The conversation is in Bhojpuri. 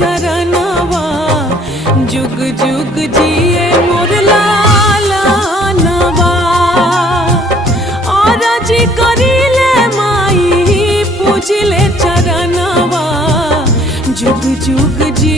चरणवा जुग जुग जिए मोर लालनवा। और जी करिले माई पूजिले चरणवा जुग जुग जी